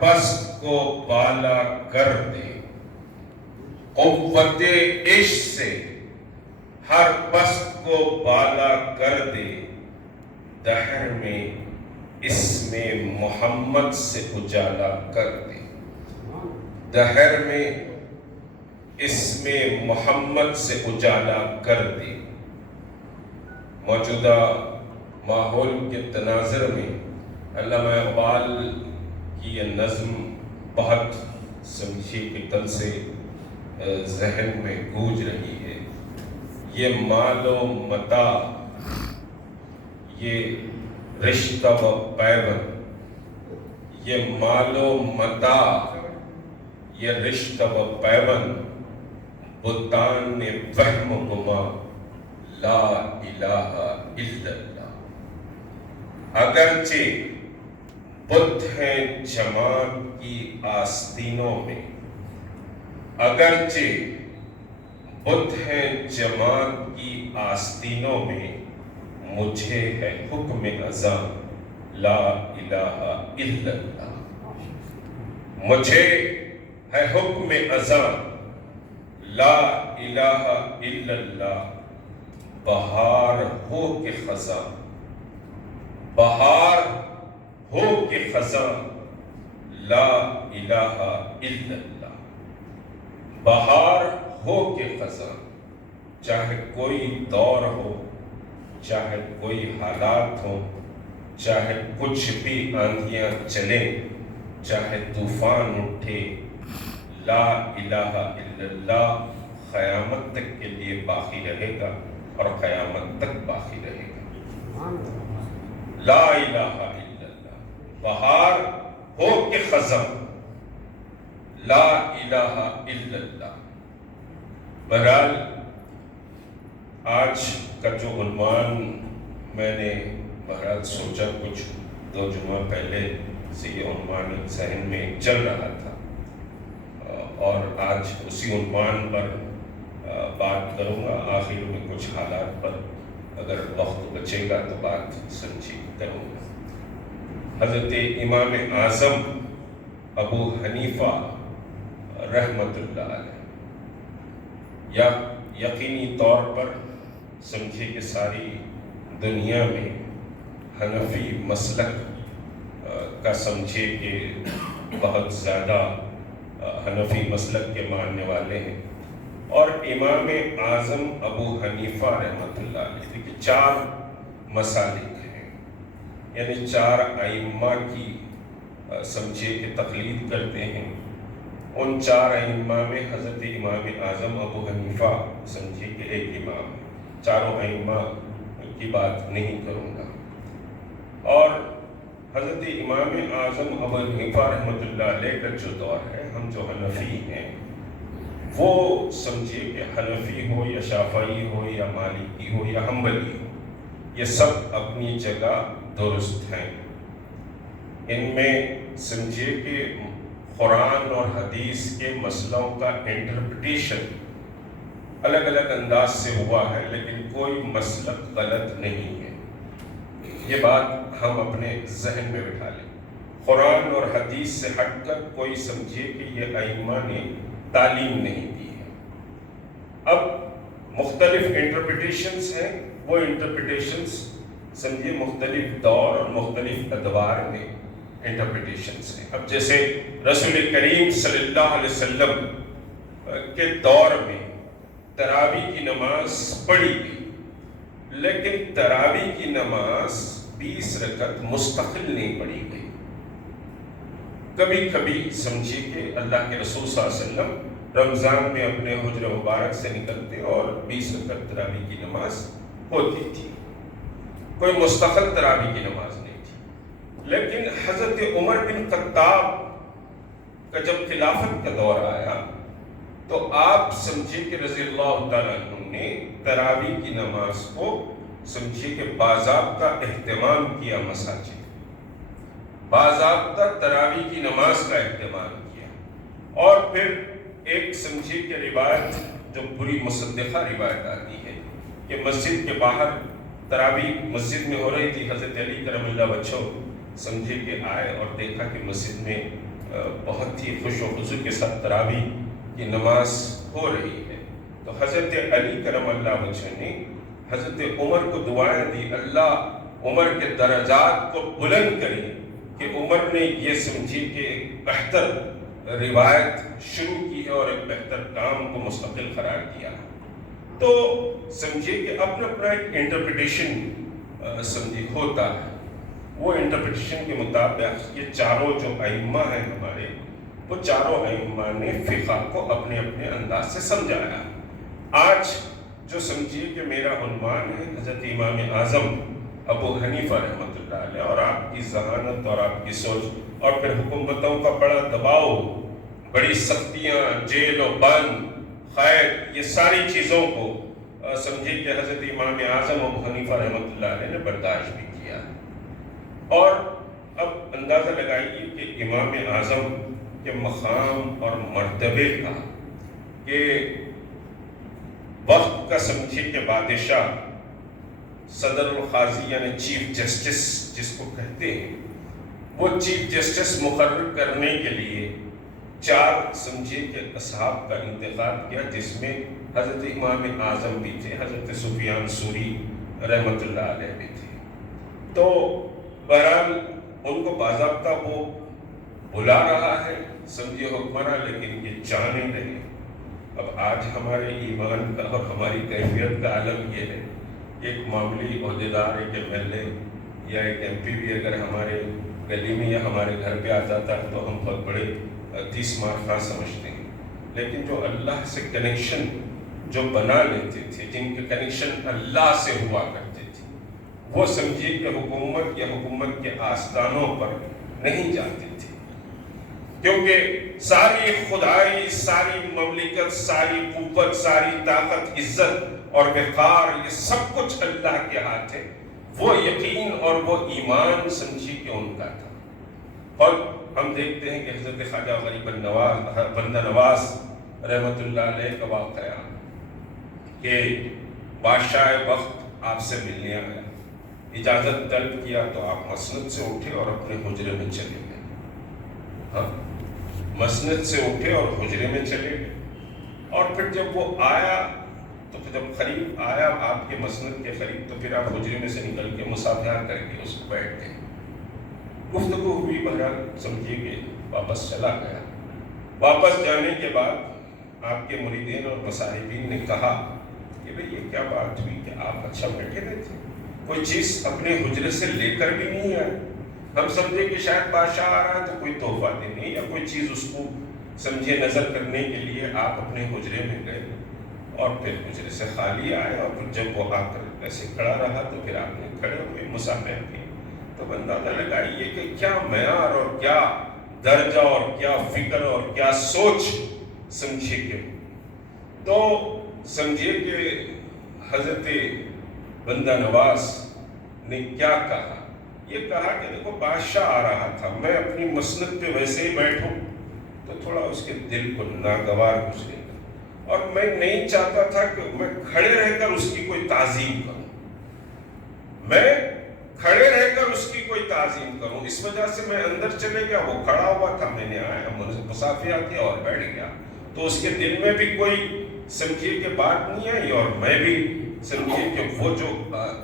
پست کو بالا کر دے، قوت عشق سے ہر پست کو بالا کر دے، دہر میں اسم محمد سے اجالا کر دے، دہر میں اسم محمد سے اجالا کر دے۔ موجودہ ماحول کے تناظر میں علامہ اقبال کی یہ نظم بہت سمجھیے کہ کل سے ذہن میں گونج رہی ہے۔ یہ مال و متاع، یہ رشتہ و پیوند، یہ مال و متاع، یہ رشتہ و پیوند، بتان وہم و گما، لا الہ الا اللہ۔ اگرچہ بت ہیں جماعت کی آستینوں میں، اگرچہ بت ہیں جماعت کی آستینوں میں، مجھے ہے حکم اذاں، لا الہ الا اللہ۔ مجھے ہے حکم اذاں، لا الہ الا اللہ۔ بہار ہو کے خزاں، بہار ہو کے خزاں، لا الہ الا اللہ۔ بہار ہو کے خزاں، چاہے کوئی دور ہو، چاہے کوئی حالات ہو، چاہے کچھ بھی آندھیاں چلیں، چاہے طوفان اٹھے، لا الہ الا اللہ قیامت تک کے لیے باقی رہے گا اور قیامت تک باقی رہے گا۔ لا الہ الا اللہ، بہار ہو کے خزاں، لا الہ الا اللہ۔ بہرحال آج کا جو عنوان میں نے بہرحال سوچا، کچھ 2 جمعہ پہلے سے یہ عنوان ذہن میں چل رہا تھا اور آج اسی عنوان پر بات کروں گا۔ آخر میں کچھ حالات پر اگر وقت بچے گا تو بات سمجھی کروں گا۔ حضرت امام اعظم ابو حنیفہ رحمۃ اللہ علیہ، یا یقینی طور پر سمجھے کہ ساری دنیا میں حنفی مسلک کا سمجھے کہ بہت زیادہ حنفی مسلک کے ماننے والے ہیں، اور امام اعظم ابو حنیفہ رحمۃ اللہ علیہ کہ 4 مسالک ہیں، یعنی 4 ائمہ کی سمجھے کہ تقلید کرتے ہیں۔ ان 4 ائمہ میں حضرت امام اعظم ابو حنیفہ سمجھے کہ ایک امام ہے۔ چاروں ائمہ کی بات نہیں کروں گا۔ اور حضرت امام اعظم ابو حنیفہ رحمۃ اللہ علیہ کا جو دور ہے، ہم جو حنفی ہیں وہ سمجھیے کہ حنفی ہو یا شافعی ہو یا مالکی ہو یا حنبلی ہو، یہ سب اپنی جگہ درست ہیں۔ ان میں سمجھیے کہ قرآن اور حدیث کے مسئلوں کا انٹرپریٹیشن الگ الگ انداز سے ہوا ہے، لیکن کوئی مسلک غلط نہیں ہے۔ یہ بات ہم اپنے ذہن میں بٹھا لیں۔ قرآن اور حدیث سے ہٹ کر کوئی سمجھے کہ یہ ائمہ نے تعلیم نہیں دی ہے۔ اب مختلف انٹرپریٹیشنز ہیں، وہ انٹرپریٹیشنز سمجھے مختلف دور اور مختلف ادوار میں انٹرپریٹیشنز ہیں۔ اب جیسے رسول کریم صلی اللہ علیہ وسلم کے دور میں تراویح کی نماز پڑھی گئی، لیکن تراویح کی نماز 20 رکعت مستقل نہیں پڑھی گئی۔ کبھی کبھی سمجھیے کہ اللہ کے رسول صلی اللہ علیہ وسلم رمضان میں اپنے حجر مبارک سے نکلتے اور 20 رکعت تراویح کی نماز ہوتی تھی، کوئی مستقل تراویح کی نماز نہیں تھی۔ لیکن حضرت عمر بن خطاب کا جب خلافت کا دور آیا تو آپ سمجھیے کہ رضی اللہ تعالیٰ عنہ نے تراویح کی نماز کو سمجھیے کہ باضابطہ اہتمام کیا، مساجد باضابطہ تراویح کی نماز کا اہتمام کیا۔ اور پھر ایک سمجھیے کہ روایت جو بری مصدقہ روایت آتی ہے کہ مسجد کے باہر تراویح مسجد میں ہو رہی تھی، حضرت علی کرم اللہ وجہہ سمجھے کہ آئے اور دیکھا کہ مسجد میں بہت ہی خوش و خضو کے ساتھ تراویح کی نماز ہو رہی ہے، تو حضرت علی کرم اللہ وجہ نے حضرت عمر کو دعائیں دی، اللہ عمر کے درجات کو بلند کرے، کہ عمر نے یہ سمجھی کہ ایک بہتر روایت شروع کی ہے اور ایک بہتر کام کو مستقل قرار دیا۔ تو سمجھے کہ اپنا اپنا ایک انٹرپریٹیشن سمجھے ہوتا ہے، وہ انٹرپریٹیشن کے مطابق یہ چاروں جو ائمہ ہیں ہمارے، وہ چاروں ائمہ نے فقہ کو اپنے اپنے انداز سے سمجھایا۔ آج جو سمجھیے کہ میرا عنوان ہے حضرت امام اعظم ابو حنیفہ رحمۃ اللہ علیہ، اور آپ کی ذہانت اور آپ کی سوچ، اور پھر حکومتوں کا بڑا دباؤ، بڑی سختیاں، جیل و بند، قید، یہ ساری چیزوں کو سمجھے کہ حضرت امام اعظم ابو حنیفہ رحمۃ اللہ علیہ نے برداشت بھی کیا۔ اور اب اندازہ لگائیے کہ امام اعظم کے مقام اور مرتبے کا، کہ وقت کا سمجھے کہ بادشاہ، صدر القاضی یعنی چیف جسٹس جس کو کہتے ہیں، وہ چیف جسٹس مقرر کرنے کے لیے 4 سمجھے کہ اصحاب کا انتخاب کیا، جس میں حضرت امام اعظم بھی تھے، حضرت سفیان ثوری رحمۃ اللہ علیہ بھی تھے۔ تو بہرحال ان کو باضابطہ وہ بلا رہا ہے سمجھے حکمراں، لیکن یہ جانے نہیں۔ اب آج ہمارے ایمان کا اور ہماری کیفیت کا عالم یہ ہے، ایک معمولی عہدیدار، ایک ایم ایل اے یا ایک ایم پی بھی اگر ہمارے گلی میں یا ہمارے گھر پہ آ جاتا ہے تو ہم بہت بڑے 30 مار خاں سمجھتے ہیں، لیکن جو اللہ سے کنیکشن جو بنا لیتے تھے، جن کے کنیکشن اللہ سے ہوا کرتے تھے، وہ سمجھیے کہ حکومت یا حکومت کے آستانوں پر نہیں جاتے تھے، کیونکہ ساری خدائی، ساری مملکت، ساری قوت، ساری طاقت، عزت اور وقار، یہ سب کچھ اللہ کے ہاتھ ہے۔ وہ یقین اور وہ ایمان سمجھی کہ ان کا تھا۔ اور ہم دیکھتے ہیں کہ حضرت خواجہ غریب بندہ نواز رحمۃ اللہ علیہ کا واقعہ، کہ بادشاہ وقت آپ سے ملنے آیا، اجازت طلب کیا تو آپ مسند سے اٹھے اور اپنے حجرے میں چلے گئے۔ ہاں، مسند سے اٹھے اور حجرے میں چلے گئے، اور پھر جب وہ آیا تو جب قریب آیا آپ کے مسند کے قریب، تو پھر آپ حجرے میں سے نکل کے مصافحہ کر کے اس کو بیٹھ گئے، گفتگو ہوئی، بہرحال سمجھیے کہ واپس چلا گیا۔ واپس جانے کے بعد آپ کے مریدین اور مصاحبین نے کہا کہ بھئی یہ کیا بات ہوئی کہ آپ اچھا بیٹھے رہے تھے، کوئی چیز اپنے حجرے سے لے کر بھی نہیں آئے؟ ہم سمجھے کہ شاید بادشاہ آ رہا ہے تو کوئی تحفہ دینے یا کوئی چیز اس کو سمجھے نظر کرنے کے لیے آپ اپنے حجرے میں گئے، اور پھر حجرے سے خالی آئے، اور پھر جب وہ آ کر ایسے کھڑا رہا تو پھر آپ نے کھڑے ہوئے مصافحہ کی۔ تو اندازہ لگائیے کہ کیا معیار اور کیا درجہ اور کیا فکر اور کیا سوچ سمجھے کہ، تو سمجھیے کہ حضرت بندہ نواز نے کیا کہا، یہ کہا کہ دیکھو بادشاہ آ رہا تھا، میں اپنی مسند پہ ویسے ہی بیٹھوں تو تھوڑا اس کے دل کو ناگوار گزرے گا، اور میں نہیں چاہتا تھا کہ میں کھڑے رہ کر اس کی کوئی تعظیم کروں، میں کھڑے رہ کر اس کی کوئی تعظیم کروں، اس وجہ سے میں اندر چلے گیا، وہ کھڑا ہوا تھا، میں نے آیا مصافحہ کیا اور بیٹھ گیا، تو اس کے دل میں بھی کوئی سمجھیے کہ بات نہیں آئی، اور میں بھی سمجھیے کہ وہ جو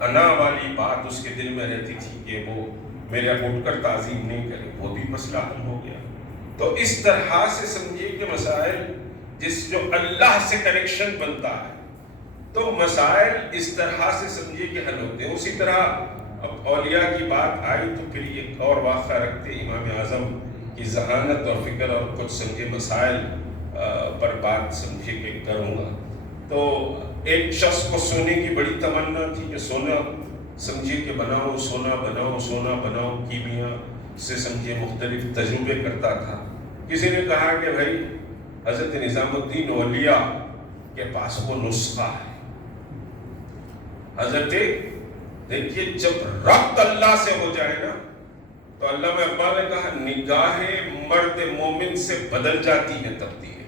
انا والی بات اس کے دل میں رہتی تھی کہ وہ میرے اٹھ کر تعظیم نہیں کرے، وہ بھی مسئلہ حل ہو گیا۔ تو اس طرح سے سمجھیے کہ مسائل جس جو اللہ سے کنیکشن بنتا ہے تو مسائل اس طرح سے سمجھیے کہ حل ہوتے ہیں۔ اسی طرح اب اولیاء کی بات آئی تو پھر ایک اور واقعہ رکھتے امام اعظم کی ذہانت اور فکر اور کچھ سمجھے مسائل پر بات سمجھے کہ کروں گا۔ تو ایک شخص کو سونے کی بڑی تمنا تھی کہ سونا سمجھے کہ بناؤ، سونا بناؤ، سونا بناؤ، کیمیا سے سمجھے مختلف تجربے کرتا تھا۔ کسی نے کہا کہ بھائی حضرت نظام الدین اولیاء کے پاس وہ نسخہ ہے۔ حضرت دیکھیے جب ربط اللہ سے ہو جائے نا تو علامہ اقبال نے کہا نگاہ مرد مومن سے بدل جاتی ہے تبدیل،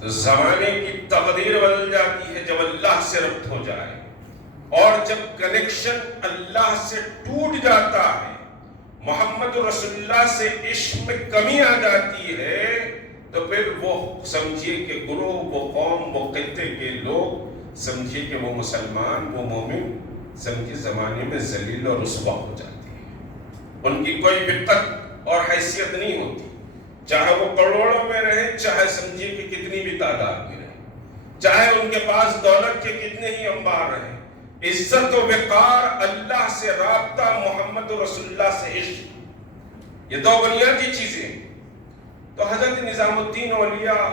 تو زمانے کی تقدیر بدل جاتی ہے جب اللہ سے ربط ہو جائے، اور جب کنیکشن اللہ سے ٹوٹ جاتا ہے محمد رسول اللہ سے عشق میں کمی آ جاتی ہے تو پھر وہ سمجھیے کہ گروہ، وہ قوم، وہ خطے کے لوگ سمجھیے کہ وہ مسلمان، وہ مومن سمجھیے زمانے میں ذلیل اور رسوا ہو جاتی ہے. ان کی کوئی وقت اور حیثیت نہیں ہوتی، چاہے وہ کروڑوں میں رہے، چاہے سمجھیے کہ کتنی بھی تعداد میں رہے، چاہے ان کے پاس دولت کے کتنے ہی انبار رہے. عزت و وقار، اللہ سے رابطہ، محمد رسول اللہ سے عشق، یہ دو بنیادی چیزیں. تو حضرت نظام الدین اولیاء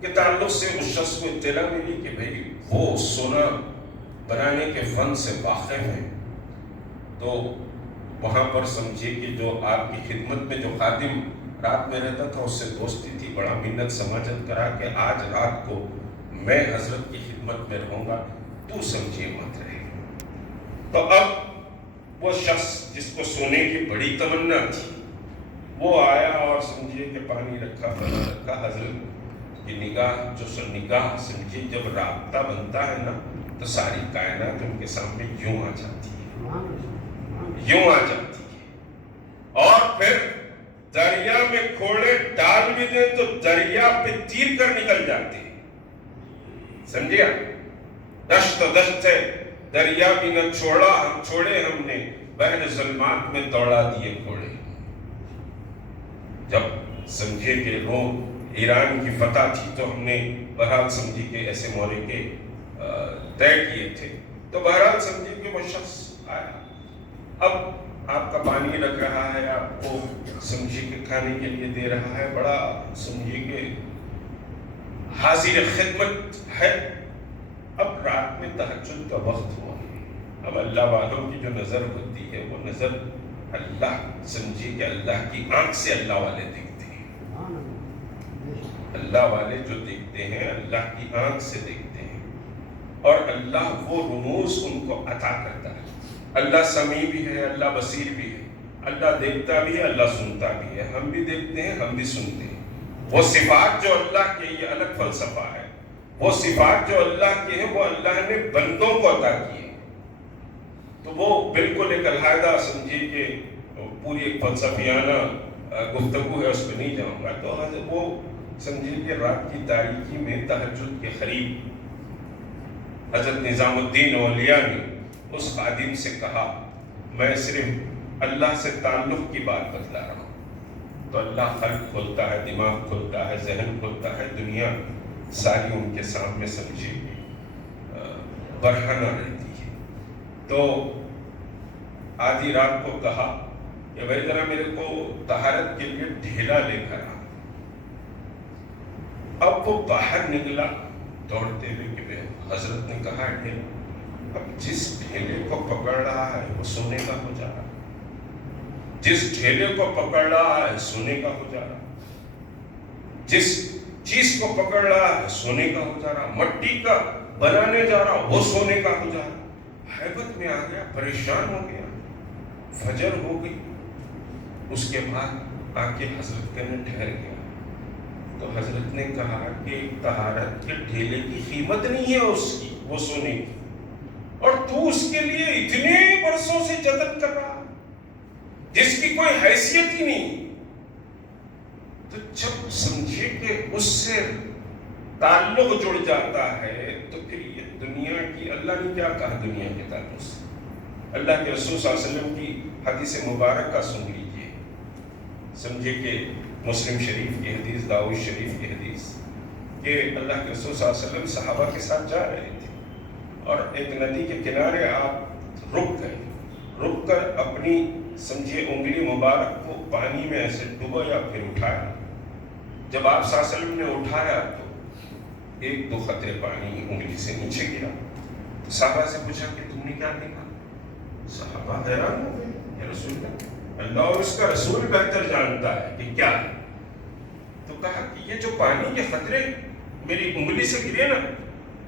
کے تعلق سے اس شخص کو اطلاع ملی کہ بھئی وہ سونا بنانے کے فن سے واقف ہیں. تو وہاں پر سمجھیے کہ جو آپ کی خدمت میں جو خادم رات میں رہتا تھا اس سے دوستی تھی، بڑا منت سماجت کرا کہ آج رات کو میں حضرت کی خدمت میں رہوں گا، تو سمجھیے مت رہے. تو اب وہ شخص جس کو سونے کی بڑی تمنا تھی وہ آیا اور سمجھیے کہ پانی رکھا، بنا رکھا. حضرت کی نگاہ جو نگاہ سمجھیے جب رابطہ بنتا ہے نا تو ساری کائنات ان کے سامنے یوں آ جاتی ہے، یوں آ جاتی ہے. اور پھر دریا میں کھوڑے ڈال بھی دیں تو دریا پہ تیر کر نکل جاتے ہیں. سمجھے؟ دشت دشت ہے دریا بھی نہ چھوڑے ہم نے، بحر ظلمات میں دوڑا دیے گھوڑے. جب سمجھے کہ روم ایران کی فتح تھی تو ہم نے بہرحال سمجھی کہ ایسے مورکے طے کیے تھے. تو بہرحال سمجھے کہ وہ شخص آیا، اب آپ کا پانی رکھ رہا ہے، آپ کو سمجھے کہ کھانے کے لیے دے رہا ہے، بڑا سمجھے کہ حاضر خدمت ہے. اب رات میں تہجد کا وقت ہوا، اب اللہ والوں کی جو نظر ہوتی ہے وہ نظر اللہ سمجھے کہ اللہ کی آنکھ سے اللہ والے دیکھتے ہیں. اللہ والے جو دیکھتے ہیں اللہ کی آنکھ سے دیکھتے ہیں، اور اللہ وہ رموز ان کو عطا کرتا ہے. اللہ سمیع بھی ہے، اللہ بصیر بھی ہے، اللہ دیکھتا بھی ہے، اللہ سنتا بھی ہے. ہم بھی دیکھتے ہیں، ہم بھی سنتے ہیں. وہ صفات جو اللہ کے، یہ الگ فلسفہ ہے، وہ صفات جو اللہ کے ہیں وہ اللہ نے بندوں کو عطا کیے. تو وہ بالکل ایک علیحدہ سمجھیے کہ پوری ایک فلسفیانہ گفتگو ہے، اس پہ نہیں جاؤں گا. تو وہ سمجھیے کہ رات کی تاریکی میں تہجد کے قریب حضرت نظام الدین اولیاء نے اس خادم سے کہا میں صرف اللہ سے تعلق کی بات بتلا رہا ہوں. تو اللہ قلب کھولتا ہے، دماغ کھولتا ہے، ذہن کھولتا ہے، دنیا ساری ان کے سامنے سمجھے برہنہ رہتی ہے. تو آدھی رات کو کہا کہ بھائی ذرا میرے کو طہارت کے لیے ڈھیلا لے کر آ. اب وہ باہر نکلا دوڑتے ہوئے کہ حضرت نے کہا ڈھیلا. اب جس ڈھیلے کو پکڑ رہا ہے وہ سونے کا ہو جا رہا، جس ڈھیلے کو پکڑ رہا ہے سونے کا ہو جا رہا، جس چیز کو پکڑ رہا ہے سونے کا ہو جا رہا، مٹی کا بنانے جا رہا وہ سونے کا ہو جا رہا. حیبت میں آ گیا، پریشان ہو گیا. فجر ہو گئی، اس کے بعد آ کے حضرت کے نے ٹھہر گیا. تو حضرت نے کہا کہ طہارت کے ڈھیلے کی قیمت نہیں ہے اس کی، وہ سونے کی، اور تو اس کے لیے اتنے برسوں سے جتن کر رہا جس کی کوئی حیثیت ہی نہیں. تو جب سمجھے کہ اس سے تعلق جڑ جاتا ہے تو پھر یہ دنیا کی، اللہ نے کیا کہا دنیا کے تعلق سے؟ اللہ کے رسول صلی اللہ علیہ وسلم کی حدیث مبارکہ سن لیجیے. سمجھے کہ مسلم شریف کی حدیث، داؤد شریف کی حدیث، کہ اللہ کے رسول صلی اللہ علیہ وسلم صحابہ کے ساتھ جا رہے تھے اور ایک ندی کے کنارے آپ رک گئے. رک کر اپنی سمجھے انگلی مبارک کو پانی میں ایسے ڈبویا، پھر اٹھایا. جب آپ صلی اللہ علیہ وسلم نے اٹھایا تو ایک دو قطرے پانی انگلی سے نیچے گرا. صحابہ سے پوچھا کہ تم نے کیا دیکھا؟ صحابہ حیران ہو گئے، یا رسول اللہ، اللہ اور اس کا رسول بہتر جانتا ہے کہ کیا ہے. تو کہا کہ یہ جو پانی کے قطرے میری انگلی سے گرے نا،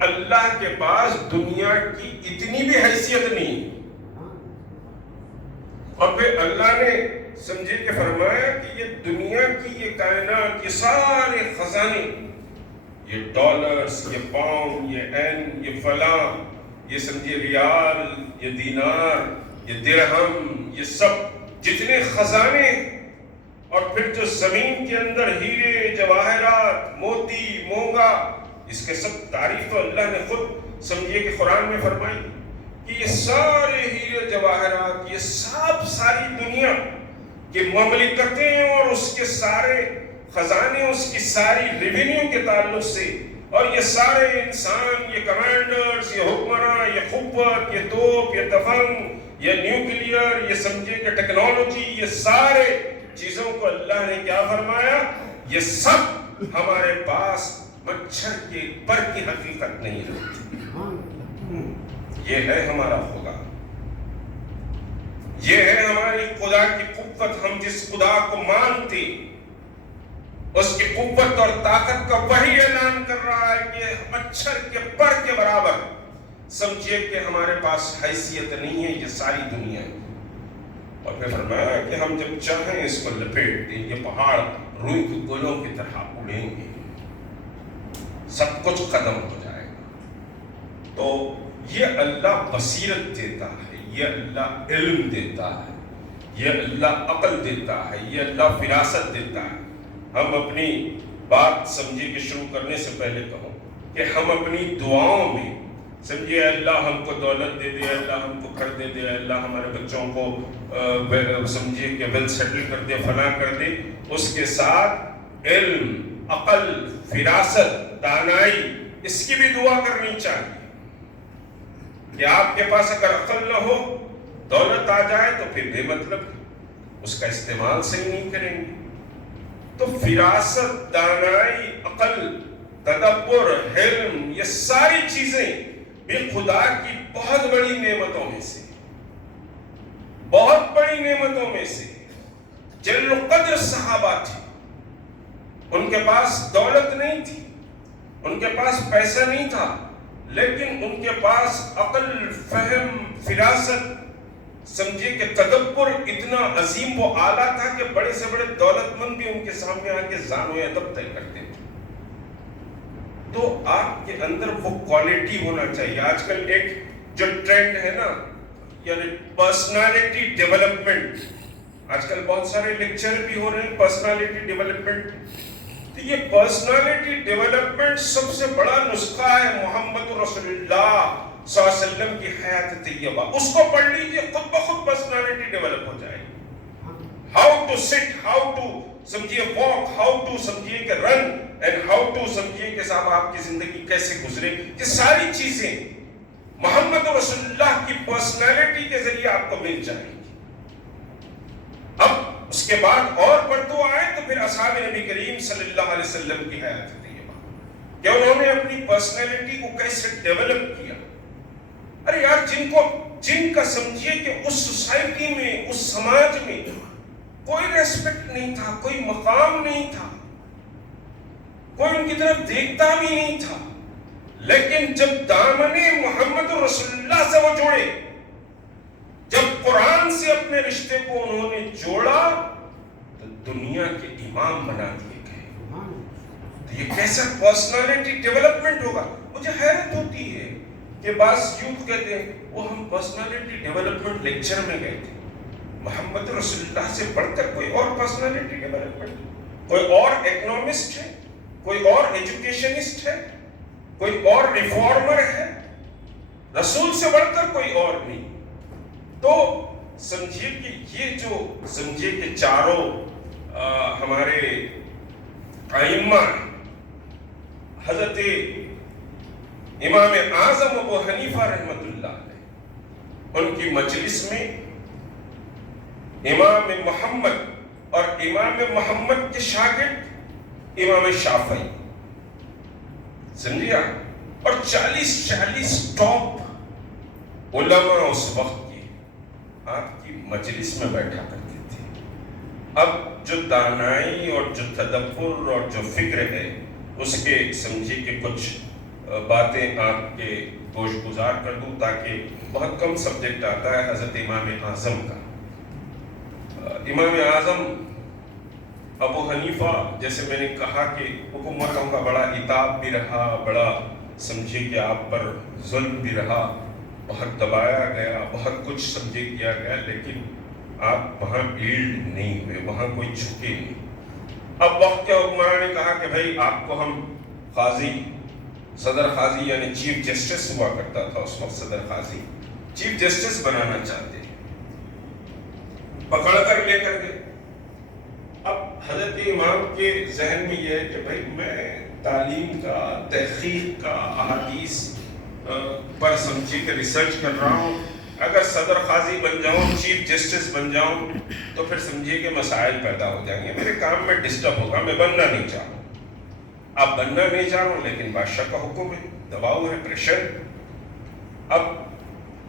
اللہ کے پاس دنیا کی اتنی بھی حیثیت نہیں. اور پھر اللہ نے سمجھے کہ فرمایا کہ یہ دنیا کی، یہ کائنات، یہ سارے خزانے، یہ ڈالرز، یہ پاؤنڈ، یہ این، یہ فلاں، یہ سمجھے ریال، یہ دینار، یہ درہم، یہ سب جتنے خزانے، اور پھر جو زمین کے اندر ہیرے جواہرات، موتی، مونگا، اس کے سب تعریف اللہ نے خود سمجھیے کہ قرآن میں فرمائی کہ یہ سارے ہیرے جواہرات، یہ سب ساری دنیا کے مملکتیں اور اس کے سارے خزانے، اس کی ساری ریونیو کے تعلق سے، اور یہ سارے انسان، یہ کمانڈرز، یہ حکمراں، یہ قوت، یہ توپ، یہ تفنگ، یہ نیوکلیئر، یہ سمجھے کہ ٹیکنالوجی، یہ سارے چیزوں کو اللہ نے کیا فرمایا؟ یہ سب ہمارے پاس مچھر کے پر کی حقیقت نہیں رہتی۔ یہ ہے ہمارا خدا، یہ ہے ہماری خدا کی قوت۔ ہم جس خدا کو مانتے، اس کی قوت اور طاقت کا وہی اعلان کر رہا ہے کہ مچھر کے پر کے برابر سمجھیے کہ ہمارے پاس حیثیت نہیں ہے یہ ساری دنیا ہے۔ اور پھر فرمایا کہ ہم جب چاہیں اس کو لپیٹ دیں، یہ پہاڑ روئی کے گولوں کی طرح اڑیں گے، سب کچھ قدم ہو جائے گا۔ تو یہ اللہ بصیرت دیتا ہے، یہ اللہ علم دیتا ہے، یہ اللہ عقل دیتا ہے، یہ اللہ فراست دیتا ہے۔ ہم اپنی بات سمجھے کہ شروع کرنے سے پہلے کہوں کہ ہم اپنی دعاؤں میں سمجھے اللہ ہم کو دولت دے دے، اللہ ہم کو گھر دے دے، اللہ ہمارے بچوں کو سمجھے کہ ویل سیٹل کر دے، فلاں کر دے، اس کے ساتھ علم، عقل، فراست، دانائی، اس کی بھی دعا کرنی چاہیے کہ آپ کے پاس اگر عقل نہ ہو، دولت آ جائے تو پھر بے مطلب اس کا استعمال صحیح نہیں کریں گے۔ تو فراست، دانائی، عقل، تدبر، علم، یہ ساری چیزیں بھی خدا کی بہت بڑی نعمتوں میں سے، بہت بڑی نعمتوں میں سے۔ جلیل القدر صحابہ تھے، ان کے پاس دولت نہیں تھی، ان کے پاس پیسہ نہیں تھا، لیکن ان کے پاس عقل، فہم، فراست، سمجھے کہ تدبر اتنا عظیم و اعلیٰ تھا کہ بڑے سے بڑے دولت مند بھی ان کے سامنے آ کے زانو ادب طے کرتے تھے۔ تو آپ کے اندر وہ کوالٹی ہونا چاہیے۔ آج کل ایک جو ٹرینڈ ہے نا، یعنی پرسنالٹی ڈیولپمنٹ، آج کل بہت سارے لیکچر بھی ہو رہے ہیں پرسنالٹی ڈیولپمنٹ۔ تو یہ پرسنالٹی ڈیولپمنٹ سب سے بڑا نسخہ ہے محمد رسول اللہ صلی اللہ علیہ وسلم کی حیات طیبہ۔ اس کو پڑھ لیجئے، خود بخود پرسنالٹی ڈیولپ ہو جائے گی۔ How to sit, how to سمجھیے واک، ہاؤ ٹو سمجھیے کہ رن، اینڈ ہاؤ ٹو سمجھیے کہ صاحب آپ کی زندگی کیسے گزرے، یہ ساری چیزیں محمد رسول اللہ کی پرسنالٹی کے ذریعے آپ کو مل جائیں گی۔ اب اس کے بعد اور پڑھتے آئے تو پھر اصحاب نبی کریم صلی اللہ علیہ وسلم کی حیات طیبہ کہ انہوں نے اپنی پرسنالٹی کو کیسے ڈیولپ کیا۔ ارے یار، جن کا سمجھیے کہ اس سوسائٹی میں، اس سماج میں کوئی ریسپیکٹ نہیں تھا، کوئی مقام نہیں تھا، کوئی ان کی طرف دیکھتا بھی نہیں تھا، لیکن جب دامن محمد رسول اللہ سے وہ جوڑے، جب قرآن سے اپنے رشتے کو انہوں نے جوڑا تو دنیا کے امام بنا دیے گئے۔ تو یہ کیسا پرسنالٹی ڈیولپمنٹ ہوگا؟ مجھے حیرت ہوتی ہے کہ بعض یوتھ کہتے ہیں وہ ہم پرسنالٹی ڈیولپمنٹ لیکچر میں گئے تھے۔ محمد رسول اللہ سے بڑھ کر کوئی اور پرسنالٹی ڈیولپمنٹ، کوئی اور اکنامسٹ ہے، کوئی اور ایجوکیشنسٹ ہے، کوئی اور ریفارمر ہے، رسول سے بڑھ کر کوئی اور نہیں۔ تو سمجھیے کہ یہ جو سمجھیے کہ چاروں ہمارے ائمہ ہیں، حضرت امام اعظم ابو حنیفہ رحمۃ اللہ علیہ، ان کی مجلس میں امام محمد اور امام محمد کے شاگرد امام شافعی، سمجھیا، اور 40 ٹاپ علماء اس وقت کے آپ کی مجلس میں بیٹھا کرتے تھے۔ اب جو دانائی اور جو تدبر اور جو فکر ہے اس کے سمجھے کہ کچھ باتیں آپ کے گوش گزار کر دوں، تاکہ بہت کم سبجیکٹ آتا ہے حضرت امام اعظم کا۔ امام اعظم ابو حنیفہ، جیسے میں نے کہا کہ حکومتوں کا بڑا عتاب بھی رہا، بڑا سمجھے کہ آپ پر ظلم بھی رہا، بہت دبایا گیا، بہت کچھ سمجھے کیا گیا، لیکن آپ وہاں ایلڈ نہیں ہوئے، وہاں کوئی جھکے نہیں۔ اب وقت کے حکمران نے کہا کہ بھائی آپ کو ہم قاضی، صدر قاضی یعنی چیف جسٹس ہوا کرتا تھا اس وقت، صدر قاضی چیف جسٹس بنانا چاہتے ہیں، پکڑ کر لے کر گئے۔ اب حضرت امام کے ذہن میں یہ ہے کہ بھائی میں تعلیم کا، تحقیق کا، احادیث پر سمجھے کہ ریسرچ کر رہا ہوں، اگر صدر قاضی بن جاؤں، چیف جسٹس بن جاؤں تو پھر سمجھیے کہ مسائل پیدا ہو جائیں گے، میرے کام میں ڈسٹرب ہوگا، میں بننا نہیں چاہوں۔ آپ بننا نہیں چاہوں لیکن بادشاہ کا حکم ہے، دباؤ ہے، پریشر۔ اب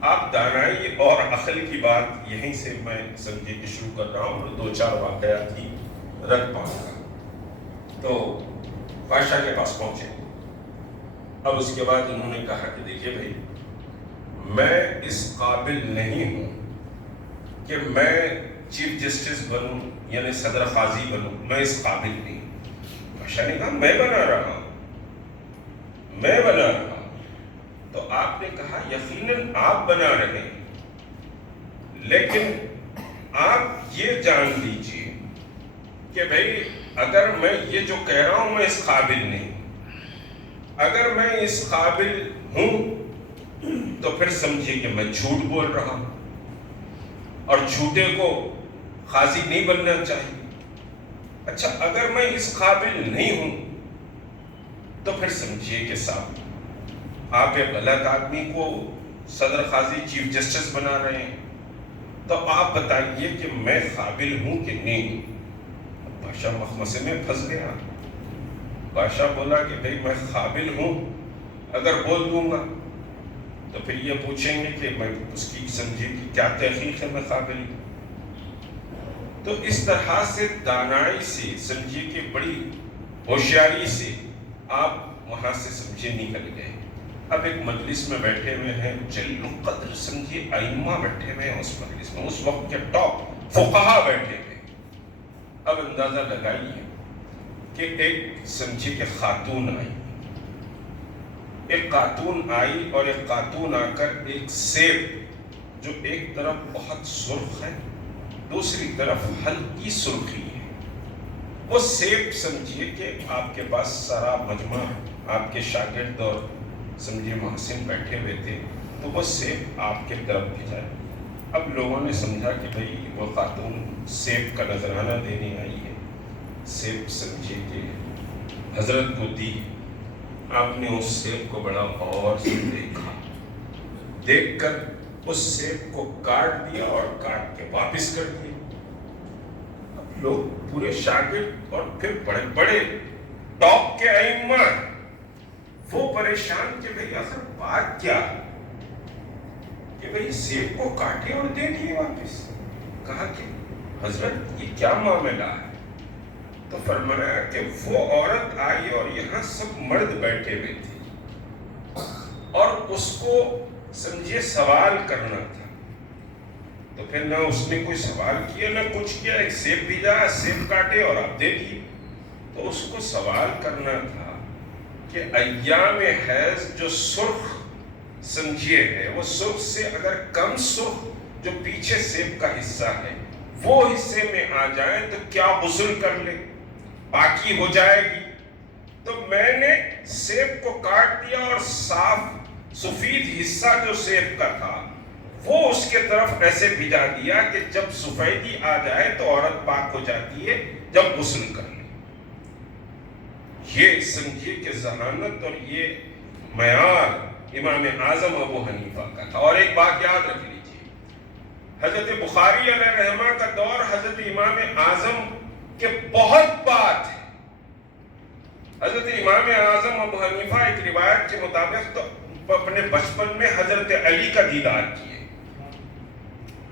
آپ دانائی اور عقل کی بات یہیں سے میں سمجھے کہ شروع کر رہا ہوں، 2-4 واقعات کی رد پاؤں گا۔ تو بادشاہ کے پاس پہنچے، اب اس کے بعد انہوں نے کہا کہ دیکھیے بھائی، میں اس قابل نہیں ہوں کہ میں چیف جسٹس بنوں یعنی صدر قاضی بنوں، میں اس قابل نہیں ہوں۔ بادشاہ نے کہا میں بنا رہا ہوں، میں بنا رہا ہوں۔ تو آپ نے کہا یقیناً آپ بنا رہے ہیں، لیکن آپ یہ جان لیجئے کہ بھائی اگر میں یہ جو کہہ رہا ہوں میں اس قابل نہیں، اگر میں اس قابل ہوں تو پھر سمجھیے کہ میں جھوٹ بول رہا ہوں، اور جھوٹے کو قاضی نہیں بننا چاہیے۔ اچھا اگر میں اس قابل نہیں ہوں تو پھر سمجھیے کہ صاحب آپ ایک غلط آدمی کو صدر قاضی چیف جسٹس بنا رہے ہیں، تو آپ بتائیے کہ میں قابل ہوں کہ نہیں ہوں۔ بادشاہ مخمصے میں پھنس گیا۔ بادشاہ بولا کہ بھئی میں قابل ہوں، اگر بول دوں گا تو پھر یہ پوچھیں گے کہ میں اس کی سمجھے کہ کیا تحقیق ہے، میں قابل ہوں۔ تو اس طرح سے دانائی سے سمجھے کہ بڑی ہوشیاری سے آپ وہاں سے سمجھے نکل گئے۔ اب ایک مجلس میں بیٹھے ہوئے ہیں، جلیل القدر سمجھے ائمہ بیٹھے ہوئے ہیں اس مجلس میں، اس وقت کے ٹاپ فقہا بیٹھے ہوئے۔ اب اندازہ لگائیے کہ ایک سمجھے کہ خاتون آئی، ایک خاتون آئی اور ایک خاتون آ کر ایک سیب جو ایک طرف بہت سرخ ہے، دوسری طرف ہلکی سرخی ہے، وہ سیب سمجھیے کہ آپ کے پاس سارا مجمع آپ کے شاگرد اور سمجھے محسن بیٹھے ہوئے تھے، تو وہ سیب آپ کے طرف بھیجا۔ اب لوگوں نے سمجھا کہ بھئی وہ خاتون سیب کا نذرانہ دینے آئی ہے، سیب سمجھے کہ حضرت کو دی۔ آپ نے اس سیب کو بڑا غور سے دیکھا، دیکھ کر اس سیب کو کاٹ دیا اور کاٹ کے واپس کر دیا۔ اب لوگ پورے شاگرد اور پھر بڑے بڑے ٹاپ کے ائمہ وہ پریشان کہ بھئی آخر بات کیا کہ بھئی سیب کو کاٹے اور دے دیے واپس۔ کہا کہ حضرت یہ کیا معاملہ ہے؟ تو فرمایا کہ وہ عورت آئی اور یہاں سب مرد بیٹھے ہوئے تھے اور اس کو سمجھے سوال کرنا تھا، تو پھر نہ اس نے کوئی سوال کیا نہ کچھ کیا، ایک سیب بھیجا، سیب کاٹے اور آپ دے دیے۔ تو اس کو سوال کرنا تھا کہ ایام حیض جو سرخ سمجھیے ہے، وہ سرخ سے اگر کم سرخ جو پیچھے سیب کا حصہ ہے وہ حصے میں آ جائے تو کیا غسل کر لے، پاکی ہو جائے گی؟ تو میں نے سیب کو کاٹ دیا اور صاف سفید حصہ جو سیب کا تھا وہ اس کے طرف ایسے بھیجا دیا کہ جب سفیدی آ جائے تو عورت پاک ہو جاتی ہے جب غسل کر لے۔ یہ سمجھیے کہ ذہانت اور یہ معیار امام اعظم ابو حنیفہ کا تھا۔ اور ایک بات یاد رکھ لیجیے، حضرت بخاری علیہ رحمہ کا دور حضرت امام اعظم کے بہت بعد ہے۔ حضرت امام اعظم ابو حنیفہ ایک روایت کے مطابق تو اپنے بچپن میں حضرت علی کا دیدار کیے،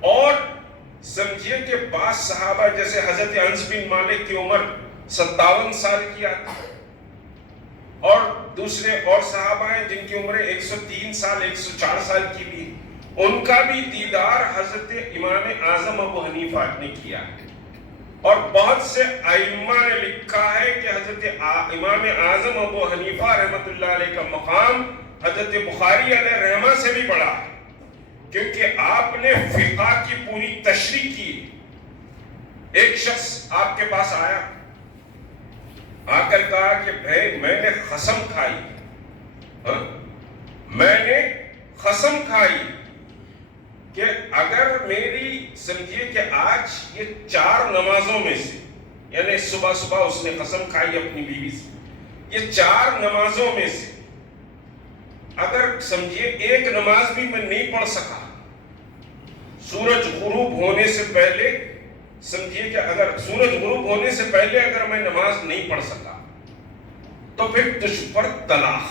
اور سمجھیے کہ بعض صحابہ جیسے حضرت انس بن مالک کی عمر 57 سال کی آتی ہے، اور دوسرے اور صحابہ ہیں جن کی عمریں 103 سال 104 سال کی بھی، ان کا بھی دیدار حضرت امام اعظم ابو حنیفہ نے کیا ہے۔ اور بہت سے ائمہ نے لکھا ہے کہ حضرت امام اعظم ابو حنیفہ رحمۃ اللہ علیہ کا مقام حضرت بخاری علیہ رحمہ سے بھی بڑا ہے۔ کیونکہ آپ نے فقہ کی پوری تشریح کی. ایک شخص آپ کے پاس آیا, آ کر کہا کہ بھائی میں نے قسم کھائی, میں نے قسم کھائی کہ اگر میری, سمجھیے کہ آج یہ 4 نمازوں میں سے, یعنی صبح صبح اس نے قسم کھائی اپنی بیوی سے, یہ 4 نمازوں میں سے اگر سمجھیے ایک نماز بھی میں نہیں پڑھ سکا سورج غروب ہونے سے پہلے, سمجھیے کہ اگر سورج غروب ہونے سے پہلے اگر میں نماز نہیں پڑھ سکا تو پھر تجھ پر طلاق.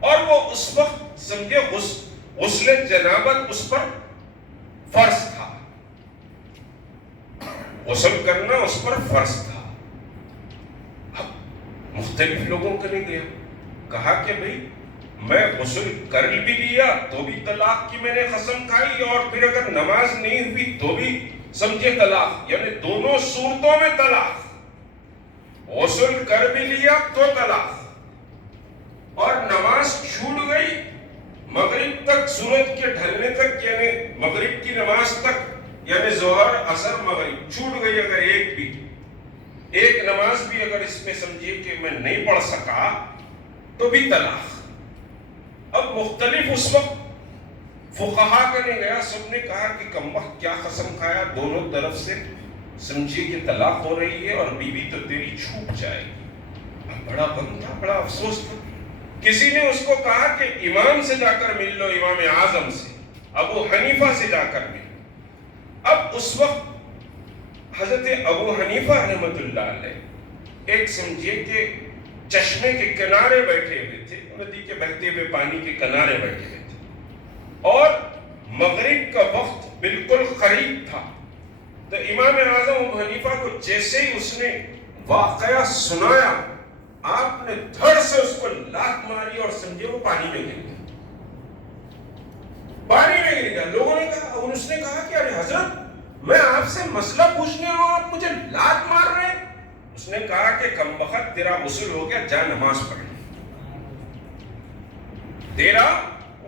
اور وہ اس وقت سمجھے غسل جنابت اس پر فرض تھا, غسل کرنا اس پر فرض تھا. اب مختلف لوگوں کے لیے گیا, کہا کہ بھئی میں غسل کر بھی لیا تو بھی طلاق کی میں نے قسم کھائی, اور پھر اگر نماز نہیں ہوئی تو بھی سمجھے طلاق, یعنی دونوں صورتوں میں طلاق. غسل کر بھی لیا تو طلاق, اور نماز چھوٹ گئی مغرب تک, سورج کے ڈھلنے تک, یعنی مغرب کی نماز تک, یعنی ظہر عصر مغرب چھوٹ گئی, اگر ایک نماز بھی اگر اس میں سمجھیے کہ میں نہیں پڑھ سکا تو بھی طلاق. اب مختلف اس وقت فقہا کرنے گیا, سب نے کہا کہ کمبخت کیا قسم کھایا, دونوں طرف سے سمجھیے کہ طلاق ہو رہی ہے اور بیوی تو تیری چھوٹ جائے گی. اب بڑا غم تھا, بڑا افسوس تھا. کسی نے اس کو کہا کہ امام سے جا کر مل لو, امام اعظم سے, ابو حنیفہ سے جا کر مل. اب اس وقت حضرت ابو حنیفہ رحمۃ اللہ علیہ ایک سمجھیے کہ چشمے کے کنارے بیٹھے ہوئے تھے, ندی کے بہتے ہوئے پانی کے کنارے بیٹھے ہوئے تھے, اور مغرب کا وقت بالکل قریب تھا. تو امام اعظم ابو حنیفہ کو جیسے ہی اس نے واقعہ سنایا, آپ نے دھڑ سے اس کو لات ماری اور سمجھے وہ پانی میں گر گیا, پانی میں گر گیا. لوگوں نے کہا, اور اس نے کہا کہ ارے حضرت میں آپ سے مسئلہ پوچھنے آیا ہوں, آپ مجھے لات مار رہے ہیں. اس نے کہا کہ کمبخت تیرا غسل ہو گیا, جا نماز پڑھ لے. تیرا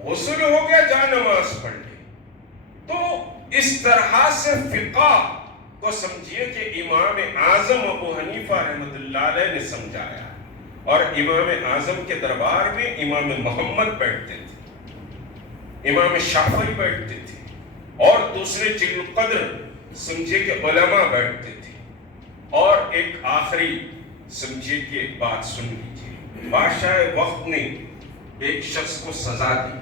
غسل ہو گیا, جا نماز پڑھ لے. تو اس طرح سے فقہ کو سمجھیے کہ امام اعظم ابو حنیفہ رحمۃ اللہ علیہ نے سمجھایا. اور امام اعظم کے دربار میں امام محمد بیٹھتے تھے, امام شافعی بیٹھتے تھے, اور دوسرے جل القدر سمجھے کہ علماء بیٹھتے تھے. اور ایک آخری سمجھے کہ بات سن لیجیے, بادشاہ وقت نے ایک شخص کو سزا دی.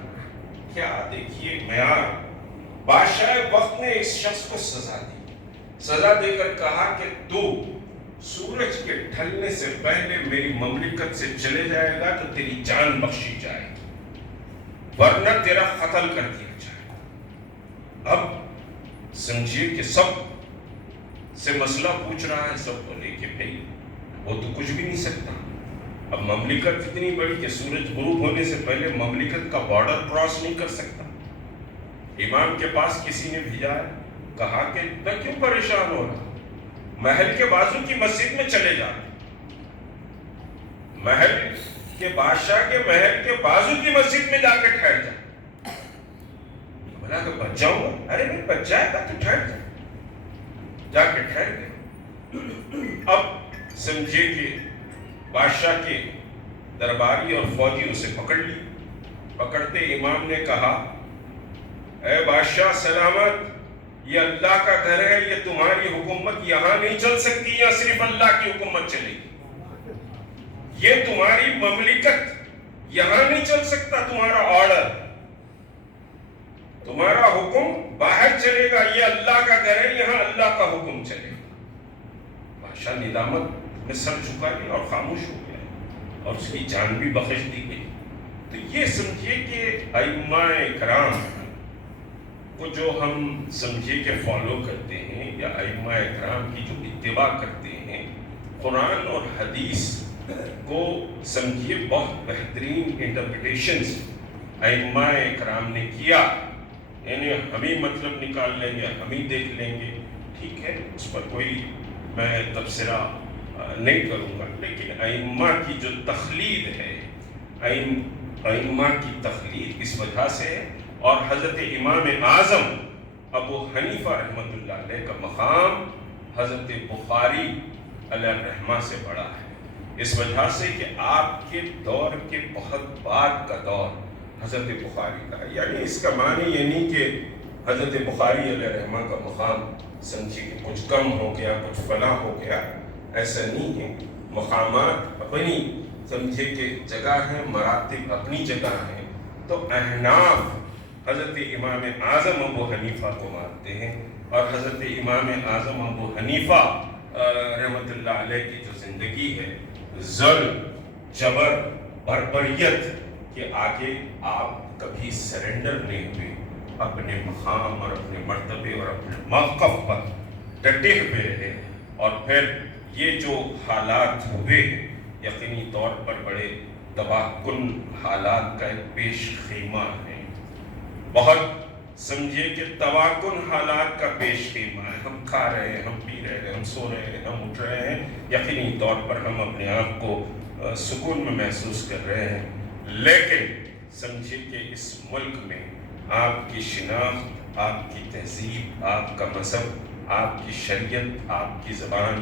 کیا دیکھیے معیار, بادشاہ وقت نے ایک شخص کو سزا دی. سزا دے کر کہا کہ تو سورج کے ڈھلنے سے پہلے میری مملکت سے چلے جائے گا تو تیری جان بخشی جائے گی, ورنہ تیرا قتل کر دیا جائے گا. اب سمجھیے کہ سب سے مسئلہ پوچھ رہا ہے, سب بولے کہ بھئی وہ تو کچھ بھی نہیں سکتا. اب مملکت اتنی بڑی کہ سورج غروب ہونے سے پہلے مملکت کا بارڈر کراس نہیں کر سکتا. امام کے پاس کسی نے بھیجا ہے, کہا کہ میں کیوں پریشان ہو رہا, محل کے بازو کی مسجد میں چلے جا, محل کے بادشاہ کے محل کے بازو کی مسجد میں جا کے ٹھہر جا. بولا کہ بچ جاؤں گا, ارے نہیں بچ جائے گا تو ٹھہر جا. جا کے ٹھہر گئے. اب سمجھے کہ بادشاہ کے درباری اور فوجی اسے پکڑ لی. پکڑتے امام نے کہا, اے بادشاہ سلامت, یہ اللہ کا گھر ہے, یہ تمہاری حکومت یہاں نہیں چل سکتی, یا صرف اللہ کی حکومت چلے گی. یہ تمہاری مملکت یہاں نہیں چل سکتا, تمہارا آرڈر, تمہارا حکم باہر چلے گا. یہ اللہ کا گھر ہے, یہاں اللہ کا حکم چلے گا. بادشاہ ندامت میں سر جھکا لیا اور خاموش ہو گیا, اور اس کی جان بھی بخش دی گئی. تو یہ سمجھیے کہ ائمہ کرام کو جو ہم سمجھے کہ فالو کرتے ہیں, یا ائمہ کرام کی جو اتباع کرتے ہیں, قرآن اور حدیث کو سمجھیے بہت بہترین انٹرپریٹیشنز ائمہ کرام نے کیا. یعنی ہم ہی مطلب نکال لیں گے, ہم ہی دیکھ لیں گے, ٹھیک ہے, اس پر کوئی میں تبصرہ نہیں کروں گا. لیکن ائمہ کی جو تخلید ہے, ائمہ کی تخلید اس وجہ سے ہے, اور حضرت امام اعظم ابو حنیفہ رحمۃ اللہ علیہ کا مقام حضرت بخاری علیہ الرحمہ سے بڑا ہے، اس وجہ سے کہ آپ کے دور کے بہت بعد کا دور حضرت بخاری کا ہے۔ یعنی اس کا معنی یہ نہیں کہ حضرت بخاری علیہ الرحمہ کا مقام سمجھے کہ کچھ کم ہو گیا، کچھ فلاں ہو گیا، ایسا نہیں ہے۔ مقامات اپنی سمجھے کہ جگہ ہیں، مراتب اپنی جگہ ہیں۔ تو احناف حضرت امام اعظم ابو حنیفہ کو مانتے ہیں، اور حضرت امام اعظم ابو حنیفہ رحمۃ اللہ علیہ کی جو زندگی ہے، ظلم، جبر، بربریت کے آگے آپ کبھی سرنڈر نہیں ہوئے، اپنے مقام اور اپنے مرتبے اور اپنے موقف پر ڈٹے ہوئے رہے۔ اور پھر یہ جو حالات ہوئے یقینی طور پر بڑے تباہ کن حالات کا ایک پیش خیمہ ہے، بہت سمجھے کہ تباہ کن حالات کا پیش خیمہ ہے۔ ہم کھا رہے ہیں، ہم پی رہے ہیں، ہم سو رہے ہیں، ہم اٹھ رہے ہیں، یقینی طور پر ہم اپنے آپ کو سکون میں محسوس کر رہے ہیں، لیکن سمجھے کہ اس ملک میں آپ کی شناخت، آپ کی تہذیب، آپ کا مذہب، آپ کی شریعت، آپ کی زبان،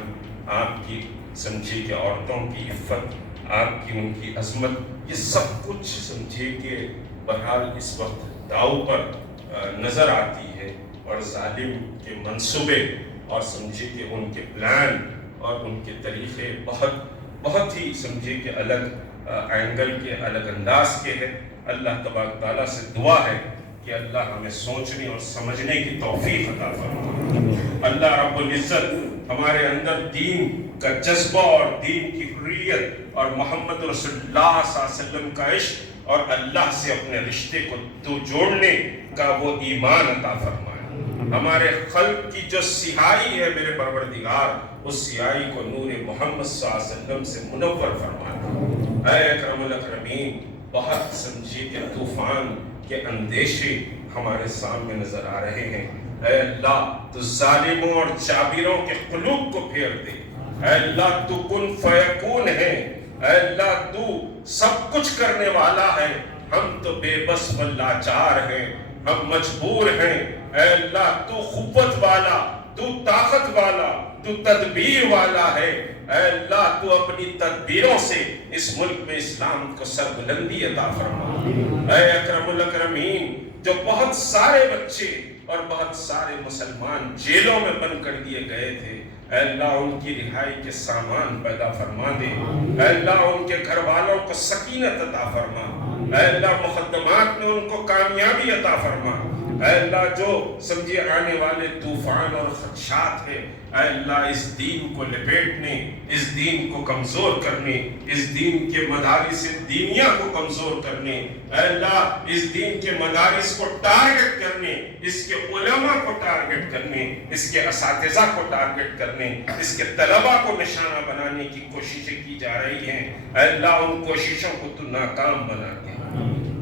آپ کی سمجھے کہ عورتوں کی عفت، آپ کی ان کی عظمت، یہ سب کچھ سمجھے کہ بہرحال اس وقت داؤ پر نظر آتی ہے، اور ظالم کے منصوبے اور سمجھے کہ ان کے پلان اور ان کے طریقے بہت ہی سمجھے کہ الگ اینگل کے، الگ انداز کے ہیں۔ اللہ تبارک تعالیٰ سے دعا ہے کہ اللہ ہمیں سوچنے اور سمجھنے کی توفیق عطا فرمائے۔ اللہ رب العزت ہمارے اندر دین کا جذبہ اور دین کی حریت اور محمد رسول اللہ صلی اللہ علیہ وسلم کا عشق اور اللہ سے اپنے رشتے کو جوڑنے کا وہ ایمان عطا فرمائے۔ ہمارے قلب کی جو سیاہی ہے میرے پروردگار، اس سیاہی کو نور محمد صلی اللہ علیہ وسلم سے منور فرمائے۔ اے اکرم الاکرمین، بہت سمجھے کہ طوفان کے اندیشے ہمارے سامنے نظر آ رہے ہیں۔ اے اللہ تو ظالموں اور جابروں کے قلوب کو پھیر دے۔ اے اللہ تو کن فیکون ہے۔ اے اللہ تو سب کچھ کرنے والا ہے، ہم تو بے بس و لاچار ہیں، ہم مجبور ہیں۔ اے اللہ تو قوت والا، تو طاقت والا، تو تدبیر والا ہے۔ اے اللہ تو اپنی تدبیروں سے اس ملک میں اسلام کو سربلندی عطا فرما۔ اے اکرم الاکرمین، جو بہت سارے بچے اور بہت سارے مسلمان جیلوں میں بند کر دیے گئے تھے، اے اللہ ان کی رہائی کے سامان پیدا فرما دے۔ اے اللہ ان کے گھر والوں کو سکینت عطا فرما۔ اے اللہ مقدمات میں ان کو کامیابی عطا فرما۔ اے اللہ جو سمجھے آنے والے طوفان اور خدشات ہیں، اے اللہ اس دین کو لپیٹنے، اس دین کو کمزور کرنے، اس دین کے مدارس دینیہ کو کمزور کرنے، اے اللہ اس دین کے مدارس کو ٹارگٹ کرنے، اس کے علماء کو ٹارگٹ کرنے، اس کے اساتذہ کو ٹارگٹ کرنے، اس کے طلباء کو نشانہ بنانے کی کوششیں کی جا رہی ہیں، اے اللہ ان کوششوں کو تو ناکام بنا دے۔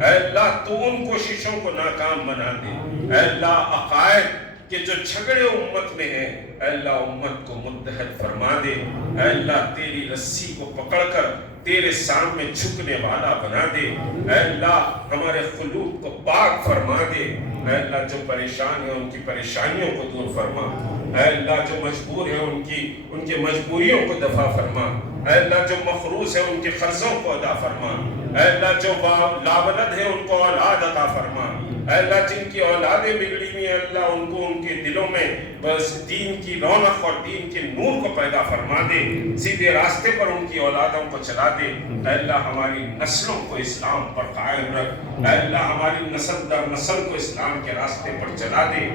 اے اللہ تو ان کوششوں کو ناکام بنا دے۔ اے اللہ عقائد کہ جو جھگڑے امت میں ہیں، اے اللہ امت کو متحد فرما دے۔ اے اللہ تیری رسی کو پکڑ کر تیرے سامنے جھکنے والا بنا دے۔ اے اللہ ہمارے قلوب کو پاک فرما دے۔ اے اللہ جو پریشان ہیں ان کی پریشانیوں کو دور فرما۔ اے اللہ جو مجبور ہیں ان کی مجبوریوں کو دفع فرما۔ اے اللہ جو مقروض ہیں ان کے قرضوں کو ادا فرما۔ اے اللہ جو لاولد ہیں ان کو اولاد عطا فرما۔ اے اللہ جن کی اولادیں بگڑی ہوئی ہیں، اللہ ان کو ان کے دلوں میں بس دین کی رونق اور دین کے نور کو پیدا فرما دے، سیدھے راستے پر ان کی اولادوں کو چلا دے۔ اے اللہ ہماری نسلوں کو اسلام پر قائم رکھ۔ اے اللہ ہماری نسل در نسل کو اسلام کے راستے پر چلا دے۔